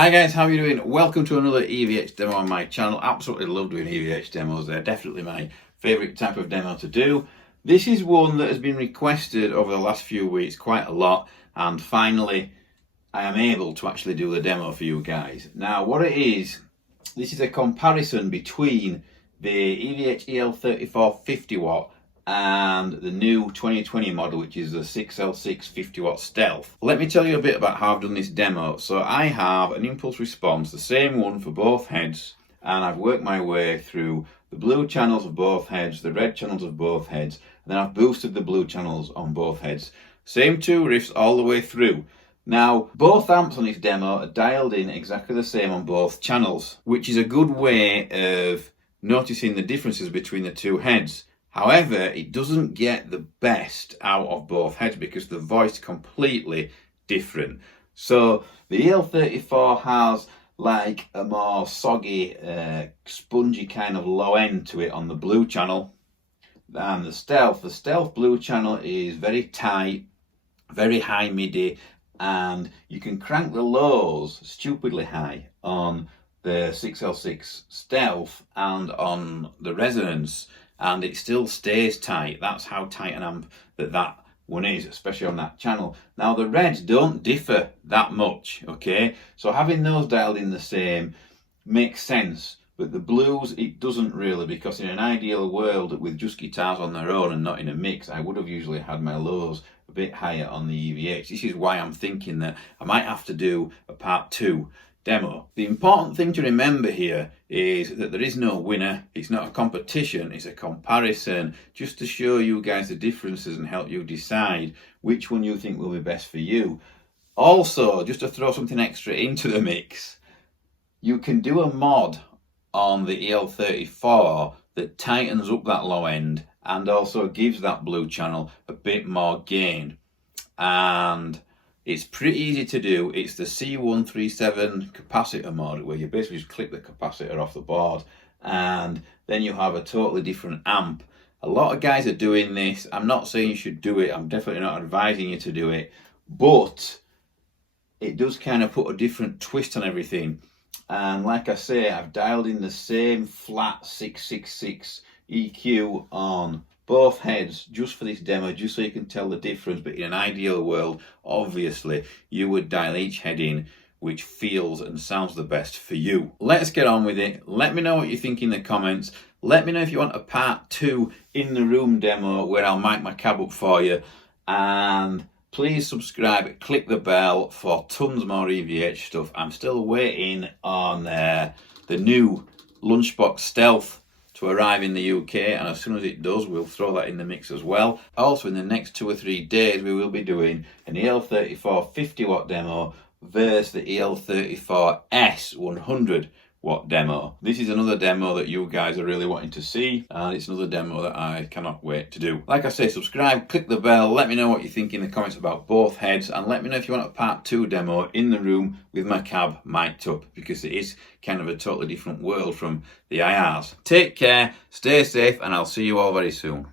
Hi guys, how are you doing? Welcome to another EVH demo on my channel. Absolutely love doing EVH demos. They're definitely my favourite type of demo to do. This is one that has been requested over the last few weeks quite a lot, and finally I am able to actually do the demo for you guys. Now what it is, this is a comparison between the EVH EL34 50 watt and the new 2020 model, which is the 6L6 50 watt Stealth. Let me tell you a bit about how I've done this demo. So I have an impulse response, the same one for both heads, and I've worked my way through the blue channels of both heads, the red channels of both heads, and then I've boosted the blue channels on both heads. Same two riffs all the way through. Now, both amps on this demo are dialed in exactly the same on both channels, which is a good way of noticing the differences between the two heads. However, it doesn't get the best out of both heads because the voice is completely different. So the EL34 has like a more soggy, spongy kind of low end to it on the blue channel. And the Stealth blue channel is very tight, very high MIDI, and you can crank the lows stupidly high on the 6L6 Stealth and on the resonance, and it still stays tight. That's how tight an amp that one is, especially on that channel. Now the reds don't differ that much, okay? So having those dialed in the same makes sense, but the blues, it doesn't really, because in an ideal world with just guitars on their own and not in a mix, I would have usually had my lows a bit higher on the EVH. This is why I'm thinking that I might have to do a part 2 demo. The important thing to remember here is that there is no winner. It's not a competition, it's a comparison, just to show you guys the differences and help you decide which one you think will be best for you. Also, just to throw something extra into the mix, you can do a mod on the EL34 that tightens up that low end and also gives that blue channel a bit more gain. And it's pretty easy to do. It's the C137 capacitor mode, where you basically just click the capacitor off the board and then you have a totally different amp. A lot of guys are doing this. I'm not saying you should do it. I'm definitely not advising you to do it. But it does kind of put a different twist on everything. And like I say, I've dialed in the same flat 666 EQ on both heads just for this demo, just so you can tell the difference. But in an ideal world, obviously you would dial each head in which feels and sounds the best for you. Let's get on with it. Let me know what you think in the comments. Let me know if you want a part 2 in the room demo where I'll mic my cab up for you, and please subscribe, click the bell for tons more EVH stuff. I'm still waiting on the new Lunchbox Stealth to arrive in the UK, and as soon as it does, we'll throw that in the mix as well. Also, in the next 2 or 3 days, we will be doing an EL34 50 watt demo versus the EL34 S 100 watt demo. This is another demo that you guys are really wanting to see, and it's another demo that I cannot wait to do. Like I say, subscribe, click the bell, let me know what you think in the comments about both heads, and let me know if you want a part 2 demo in the room with my cab mic'd up, because it is kind of a totally different world from the IRs. Take care, stay safe, and I'll see you all very soon.